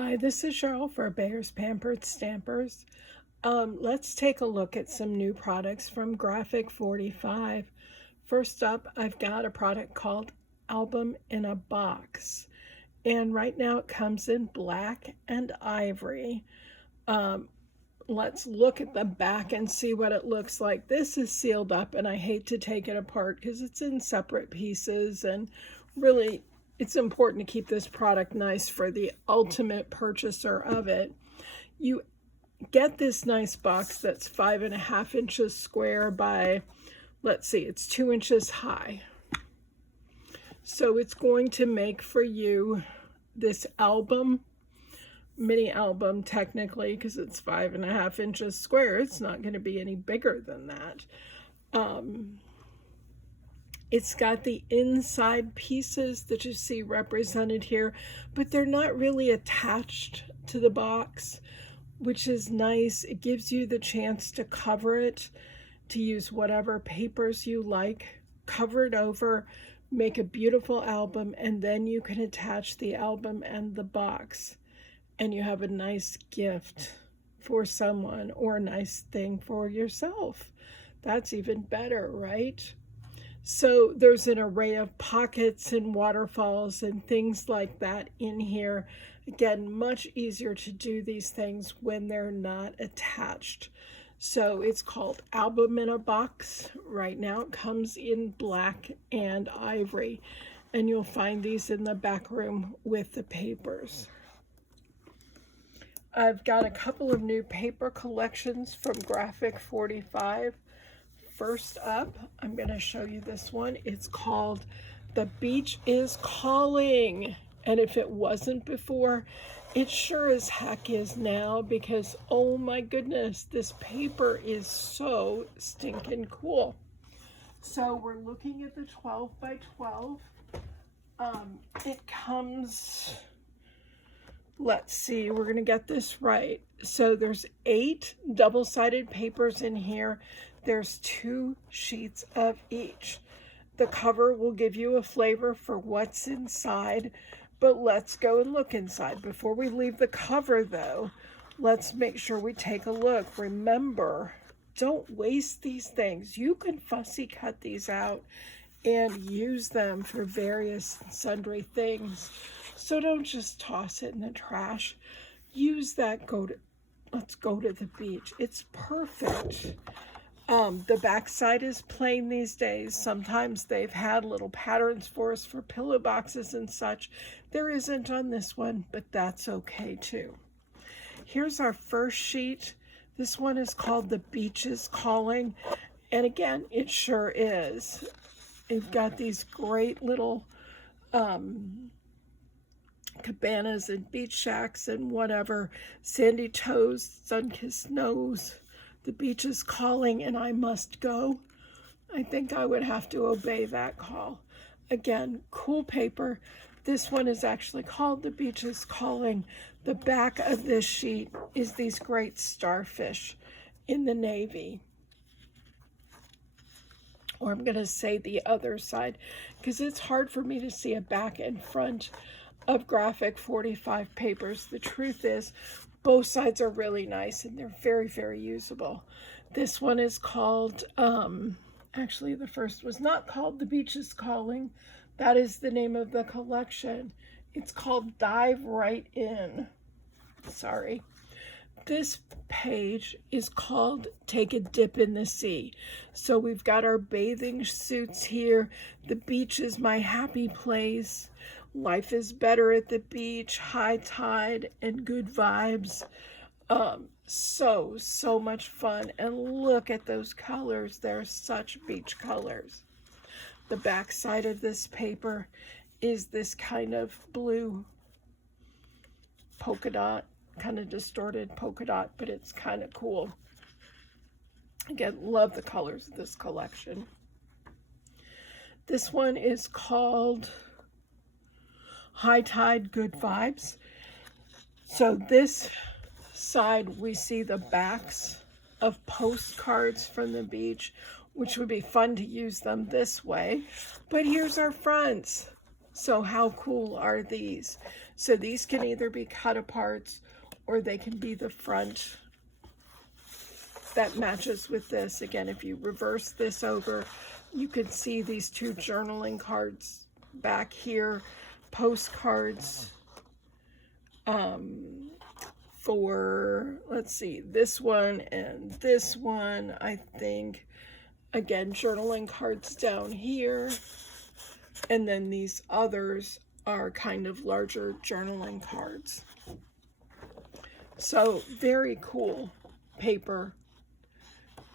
Hi, this is Cheryl for Bayer's Pampered Stampers. Let's take a look at some new products from Graphic 45. First up, I've got a product called Album in a Box. And right now it comes in black and ivory. Um, let's look at the back and see what it looks like. This is sealed up, and I hate to take it apart because it's in separate pieces, and really it's important to keep this product nice for the ultimate purchaser of it. You get this nice box that's 5.5 inches square by, let's see, it's 2 inches high. So it's going to make for you this album, mini album technically, because it's 5.5 inches square. It's not going to be any bigger than that. It's got the inside pieces that you see represented here, but they're not really attached to the box, which is nice. It gives you the chance to cover it, to use whatever papers you like, cover it over, make a beautiful album, and then you can attach the album and the box, and you have a nice gift for someone or a nice thing for yourself. That's even better, right? So there's an array of pockets and waterfalls and things like that in here. Again, much easier to do these things when they're not attached. So it's called Album in a Box. Right now it comes in black and ivory, and you'll find these in the back room with the papers. I've got a couple of new paper collections from Graphic 45. First up, I'm going to show you this one. It's called The Beach is Calling. And if it wasn't before, it sure as heck is now, because oh my goodness, this paper is so stinking cool. So we're looking at the 12 by 12. It comes, let's see, we're going to get this right. So there's 8 double-sided papers in here. There's 2 sheets of each. The cover will give you a flavor for what's inside, but let's go and look inside. Before we leave the cover though, let's make sure we take a look. Remember, don't waste these things. You can fussy cut these out and use them for various sundry things. So don't just toss it in the trash. Use that, let's go to the beach. It's perfect. The backside is plain these days. Sometimes they've had little patterns for us for pillow boxes and such. There isn't on this one, but that's okay too. Here's our first sheet. This one is called The Beach is Calling. And again, it sure is. You've got these great little cabanas and beach shacks and whatever. Sandy toes, sun-kissed nose. The beach is calling and I must go. I think I would have to obey that call. Again, cool paper. This one is actually called The Beach is Calling. The back of this sheet is these great starfish in the navy. Or I'm going to say the other side, because it's hard for me to see a back and front of Graphic 45 papers. The truth is, both sides are really nice and they're very, very usable. This one is called, actually the first was not called The Beach is Calling. That is the name of the collection. It's called Dive Right In. Sorry. This page is called Take a Dip in the Sea. So we've got our bathing suits here. The beach is my happy place. Life is better at the beach, high tide and good vibes. So much fun. And look at those colors. They're such beach colors. The back side of this paper is this kind of blue polka dot, kind of distorted polka dot, but it's kind of cool. Again, love the colors of this collection. This one is called High Tide, Good Vibes. So this side, we see the backs of postcards from the beach, which would be fun to use them this way. But here's our fronts. So how cool are these? So these can either be cut apart or they can be the front that matches with this. Again, if you reverse this over, you can see these two journaling cards back here, postcards for, let's see, this one and this one, I think. Again, journaling cards down here, and then these others are kind of larger journaling cards. So very cool paper,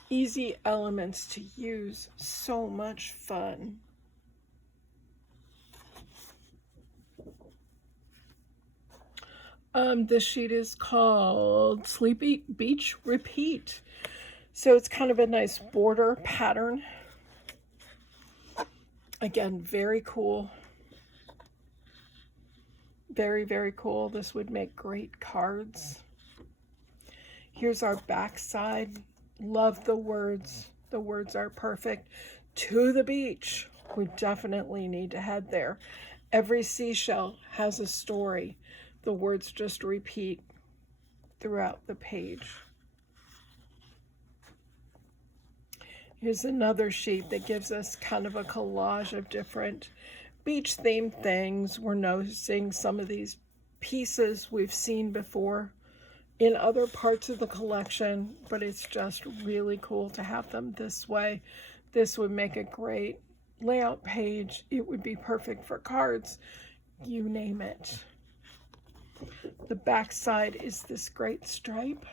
easy elements to use, so much fun. This sheet is called Sleepy Beach Repeat. So it's kind of a nice border pattern. Again, very cool. Very, very cool. This would make great cards. Here's our back side. Love the words. The words are perfect. To the beach. We definitely need to head there. Every seashell has a story. The words just repeat throughout the page. Here's another sheet that gives us kind of a collage of different beach themed things. We're noticing some of these pieces we've seen before in other parts of the collection, but it's just really cool to have them this way. This would make a great layout page. It would be perfect for cards, you name it. The back side is this great stripe.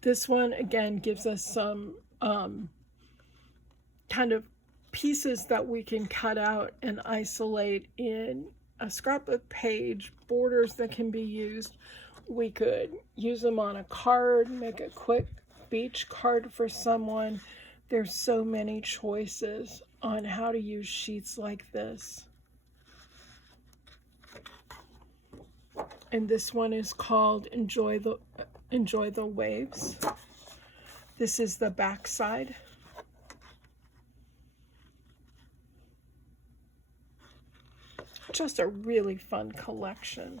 This one, again, gives us some kind of pieces that we can cut out and isolate in a scrapbook page, borders that can be used. We could use them on a card, make a quick beach card for someone. There's so many choices on how to use sheets like this. And this one is called Enjoy the Waves. This is the back side. Just a really fun collection.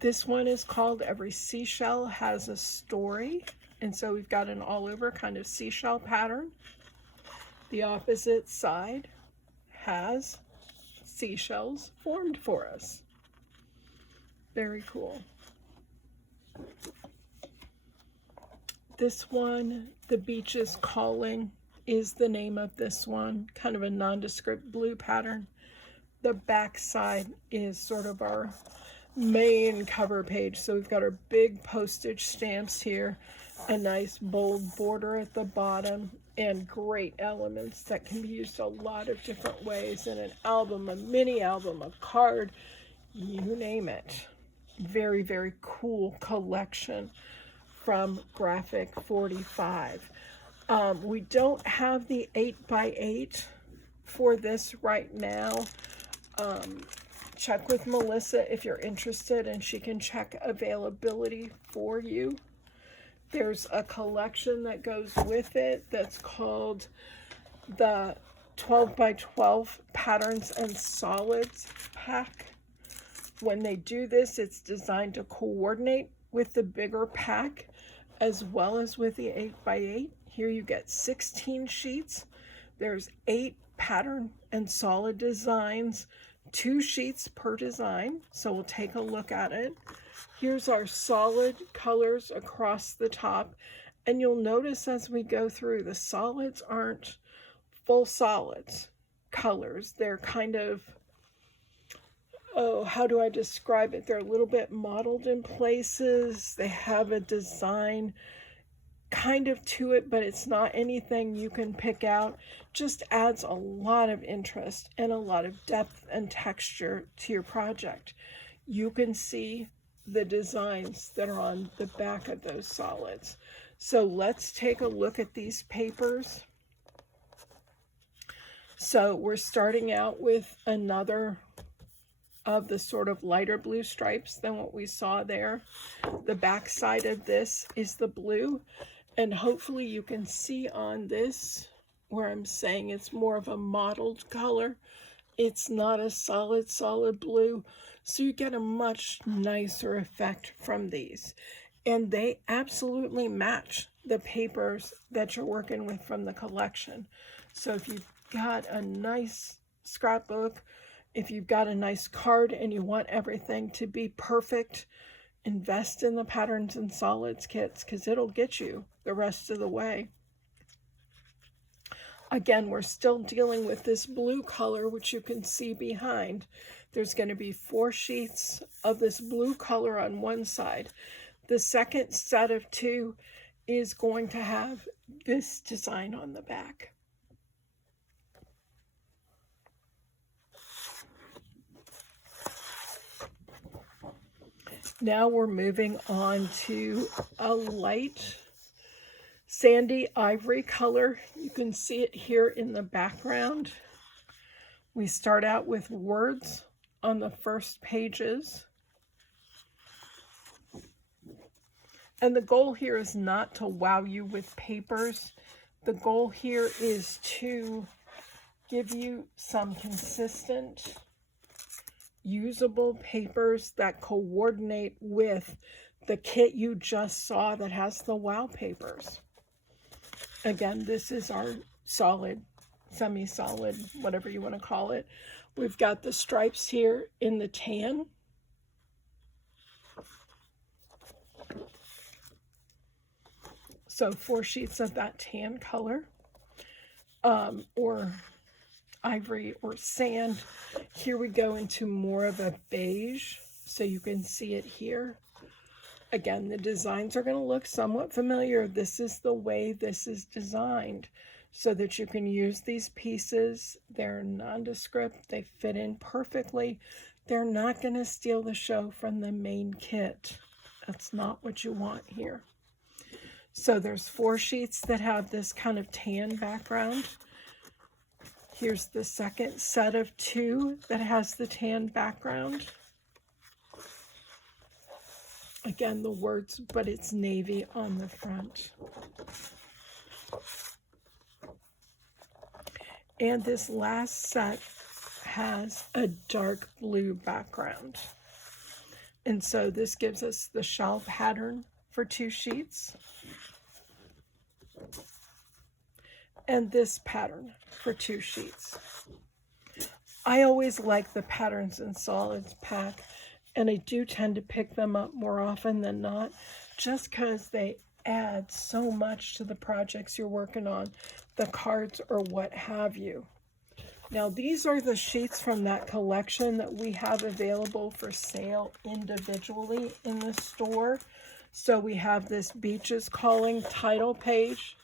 This one is called Every Seashell Has a Story. And so we've got an all over kind of seashell pattern. The opposite side has seashells formed for us. Very cool. This one, The Beach is Calling, is the name of this one. Kind of a nondescript blue pattern. The back side is sort of our main cover page. So we've got our big postage stamps here, a nice bold border at the bottom, and great elements that can be used a lot of different ways in an album, a mini album, a card, you name it. Very, very cool collection from Graphic 45. We don't have the 8x8 for this right now. Check with Melissa if you're interested, and she can check availability for you. There's a collection that goes with it that's called the 12x12 Patterns and Solids pack. When they do this, it's designed to coordinate with the bigger pack as well as with the 8x8. Here you get 16 sheets. There's 8 pattern and solid designs, 2 sheets per design. So we'll take a look at it. Here's our solid colors across the top. And you'll notice as we go through, the solids aren't full solids colors. They're kind of, oh, how do I describe it? They're a little bit mottled in places. They have a design kind of to it, but it's not anything you can pick out. Just adds a lot of interest and a lot of depth and texture to your project. You can see the designs that are on the back of those solids. So let's take a look at these papers. So we're starting out with another of the sort of lighter blue stripes than what we saw there. The back side of this is the blue, and hopefully you can see on this where I'm saying it's more of a mottled color. It's not a solid blue, so you get a much nicer effect from these. And they absolutely match the papers that you're working with from the collection. So if you've got a nice scrapbook, if you've got a nice card and you want everything to be perfect, invest in the Patterns and Solids kits, because it'll get you the rest of the way. Again, we're still dealing with this blue color, which you can see behind. There's going to be 4 sheets of this blue color on one side. The second set of 2 is going to have this design on the back. Now we're moving on to a light sandy ivory color. You can see it here in the background. We start out with words on the first pages. And the goal here is not to wow you with papers. The goal here is to give you some consistent, usable papers that coordinate with the kit you just saw that has the wow papers. Again, this is our solid, semi-solid, whatever you want to call it. We've got the stripes here in the tan. So 4 sheets of that tan color, or ivory or sand. Here we go into more of a beige, so you can see it here. Again, the designs are going to look somewhat familiar. This is the way this is designed, so that you can use these pieces. They're nondescript, they fit in perfectly. They're not going to steal the show from the main kit. That's not what you want here. So there's 4 sheets that have this kind of tan background. Here's the second set of 2 that has the tan background. Again, the words, but it's navy on the front. And this last set has a dark blue background. And so this gives us the shell pattern for 2 sheets. And this pattern for 2 sheets. I always like the Patterns and Solids pack, and I do tend to pick them up more often than not, just because they add so much to the projects you're working on, the cards or what have you. Now, these are the sheets from that collection that we have available for sale individually in the store. So we have this Beach is Calling title page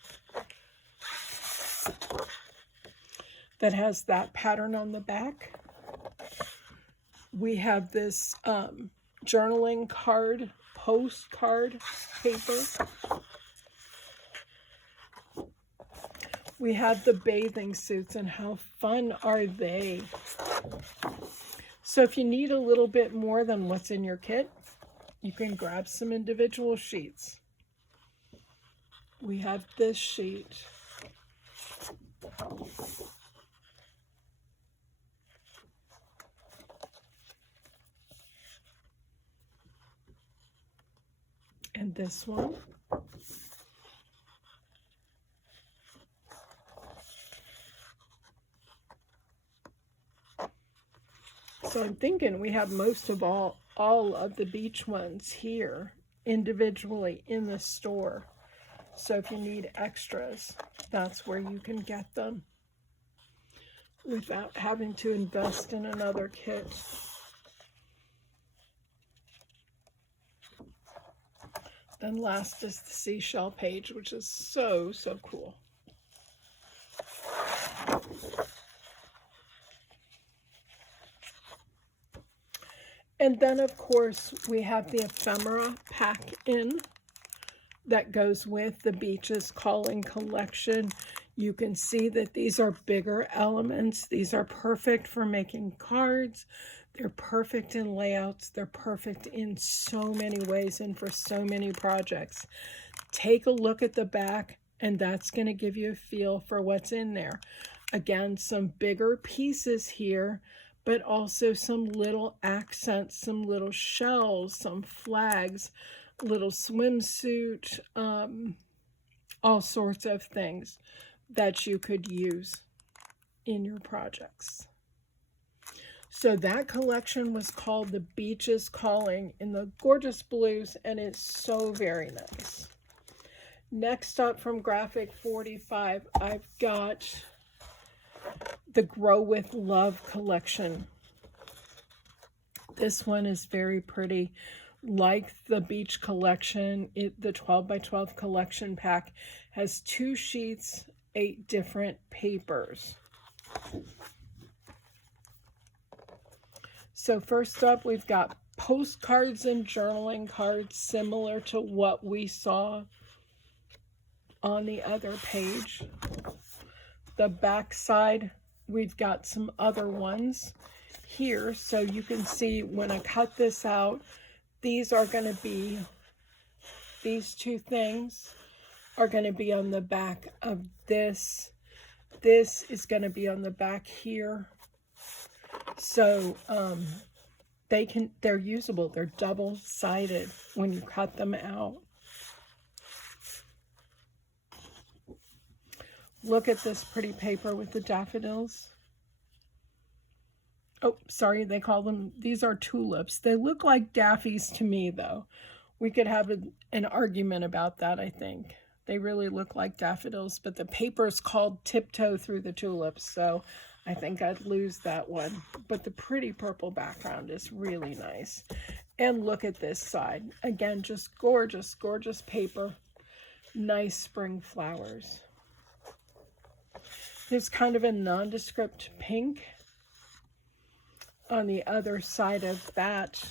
that has that pattern on the back. We have this journaling card, postcard paper. We have the bathing suits, and how fun are they? So if you need a little bit more than what's in your kit, you can grab some individual sheets. We have this sheet. And this one. So I'm thinking we have most of all of the beach ones here individually in the store. So if you need extras, that's where you can get them without having to invest in another kit. Then last is the seashell page, which is so cool. And then, of course, we have the ephemera pack in that goes with the Beach is Calling collection. You can see that these are bigger elements. These are perfect for making cards. They're perfect in layouts. They're perfect in so many ways and for so many projects. Take a look at the back, and that's going to give you a feel for what's in there. Again, some bigger pieces here, but also some little accents, some little shells, some flags, little swimsuit, all sorts of things that you could use in your projects. So that collection was called The Beach is Calling in the gorgeous blues, and it's so very nice. Next up from Graphic 45, I've got the Grow with Love collection. This one is very pretty. Like the beach collection, the 12 by 12 collection pack has 2 sheets, 8 different papers. So first up, we've got postcards and journaling cards similar to what we saw on the other page. The back side, we've got some other ones here. So you can see when I cut this out, these are going to be, these 2 things are going to be on the back of this. This is going to be on the back here. So they're usable. They're double-sided when you cut them out. Look at this pretty paper with the daffodils. Oh, sorry, they call them, these are tulips. They look like daffies to me, though. We could have an argument about that, I think. They really look like daffodils, but the paper is called Tiptoe Through the Tulips, so I think I'd lose that one. But the pretty purple background is really nice. And look at this side. Again, just gorgeous, gorgeous paper. Nice spring flowers. There's kind of a nondescript pink. On the other side of that,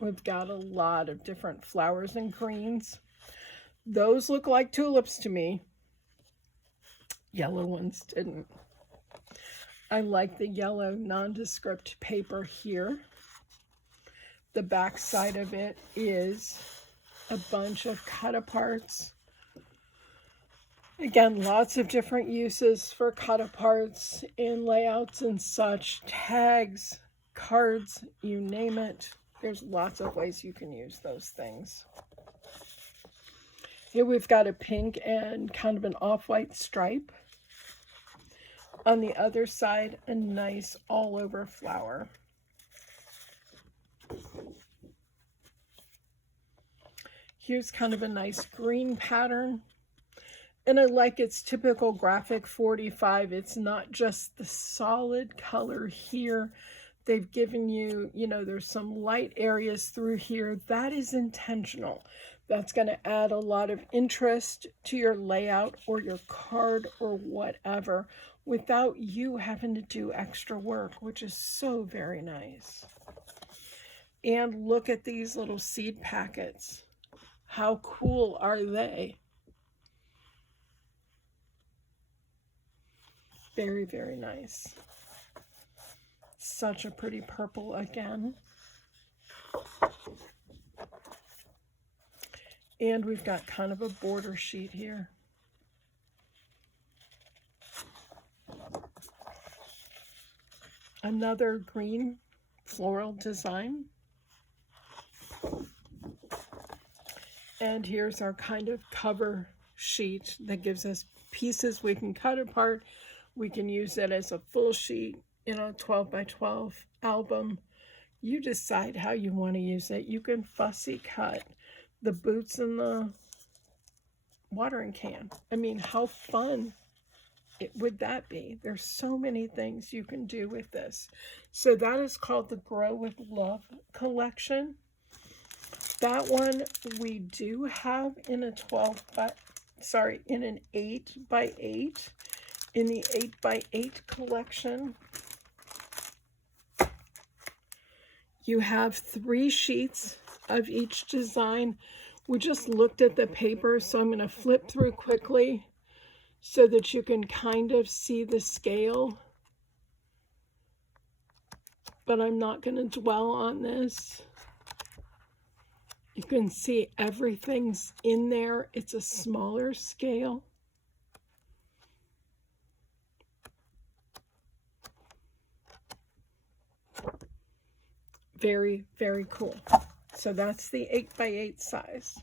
we've got a lot of different flowers and greens. Those look like tulips to me. Yellow ones didn't. I like the yellow nondescript paper here. The back side of it is a bunch of cut-aparts. Again, lots of different uses for cut-aparts in layouts and such. Tags, cards, you name it. There's lots of ways you can use those things. Here we've got a pink and kind of an off-white stripe. On the other side, a nice all-over flower. Here's kind of a nice green pattern. And I like its typical Graphic 45. It's not just the solid color here. They've given you, there's some light areas through here. That is intentional. That's going to add a lot of interest to your layout or your card or whatever without you having to do extra work, which is so very nice. And look at these little seed packets. How cool are they? Very, very nice. Such a pretty purple again. And we've got kind of a border sheet here. Another green floral design. And here's our kind of cover sheet that gives us pieces we can cut apart. We can use it as a full sheet in a 12 by 12 album. You decide how you want to use it. You can fussy cut the boots and the watering can. I mean, how fun would that be? There's so many things you can do with this. So that is called the Grow with Love collection. That one we do have in a in an 8 by 8. In the 8 by 8 collection, you have 3 sheets of each design. We just looked at the paper, so I'm going to flip through quickly so that you can kind of see the scale. but I'm not going to dwell on this. You can see everything's in there. It's a smaller scale. Very, very cool. So that's the 8x8 size.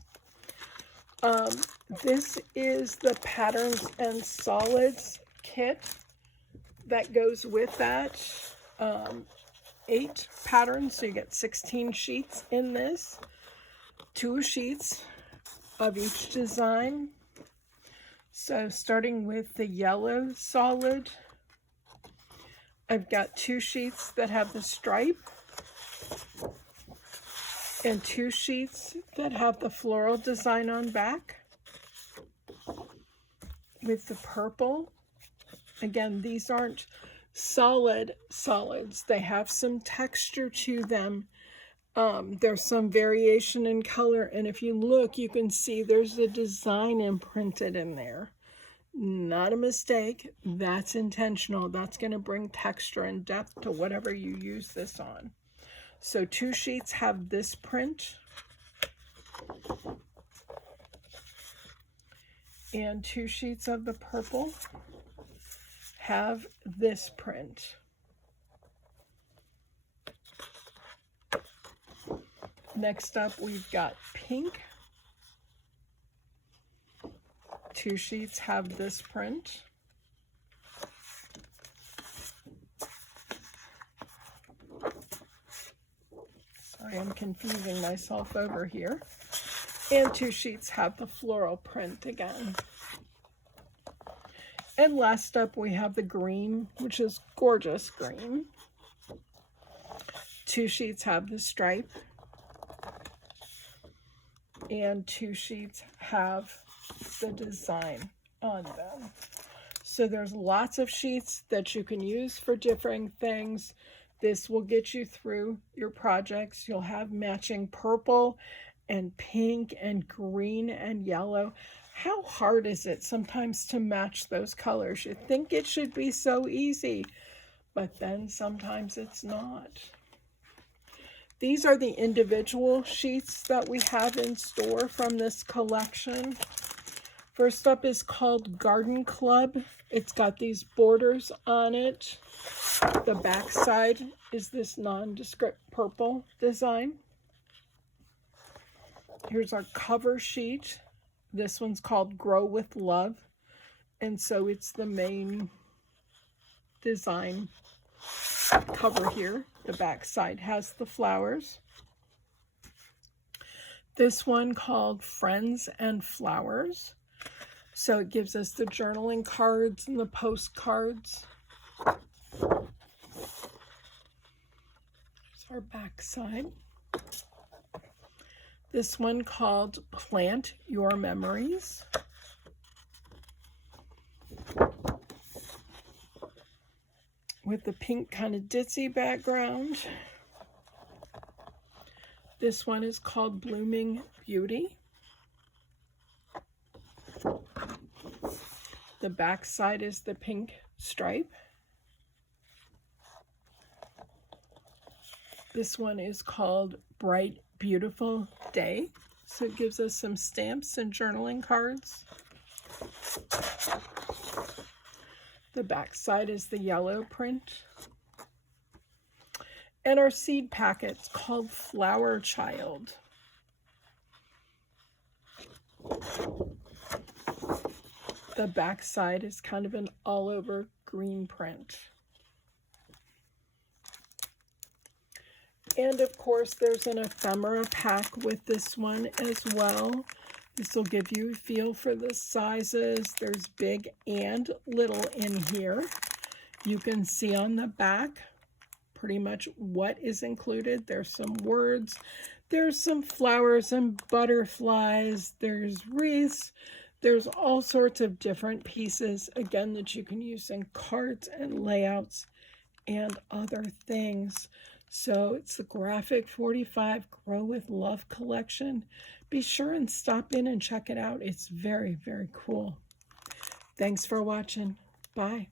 This is the Patterns and Solids kit that goes with that. 8 patterns, so you get 16 sheets in this. 2 sheets of each design. So starting with the yellow solid, I've got 2 sheets that have the stripe and 2 sheets that have the floral design on back. With the purple, again, these aren't solid solids. They have some texture to them. There's some variation in color, and if you look, you can see there's a design imprinted in there. Not a mistake. That's intentional. That's going to bring texture and depth to whatever you use this on. So 2 sheets have this print, and 2 sheets of the purple have this print. Next up, we've got pink. 2 sheets have this print. Sorry, I'm confusing myself over here. And 2 sheets have the floral print again. And last up, we have the green, which is gorgeous green. 2 sheets have the stripe. And 2 sheets have the design on them. So there's lots of sheets that you can use for different things. This will get you through your projects. You'll have matching purple and pink and green and yellow. How hard is it sometimes to match those colors? You think it should be so easy, but then sometimes it's not. These are the individual sheets that we have in store from this collection. First up is called Garden Club. It's got these borders on it. The back side is this nondescript purple design. Here's our cover sheet. This one's called Grow with Love. And so it's the main design cover here. The back side has the flowers. This one called Friends and Flowers. So it gives us the journaling cards and the postcards. There's our back side. This one called Plant Your Memories. With the pink kind of ditzy background. This one is called Blooming Beauty. The back side is the pink stripe. This one is called Bright Beautiful Day. So it gives us some stamps and journaling cards. The back side is the yellow print. And our seed packet's called Flower Child. The back side is kind of an all-over green print. And of course, there's an ephemera pack with this one as well. This will give you a feel for the sizes. There's big and little in here. You can see on the back pretty much what is included. There's some words. There's some flowers and butterflies. There's wreaths. There's all sorts of different pieces, again, that you can use in cards and layouts and other things. So it's the Graphic 45 Grow with Love collection. Be sure and stop in and check it out. It's very, very cool. Thanks for watching. Bye.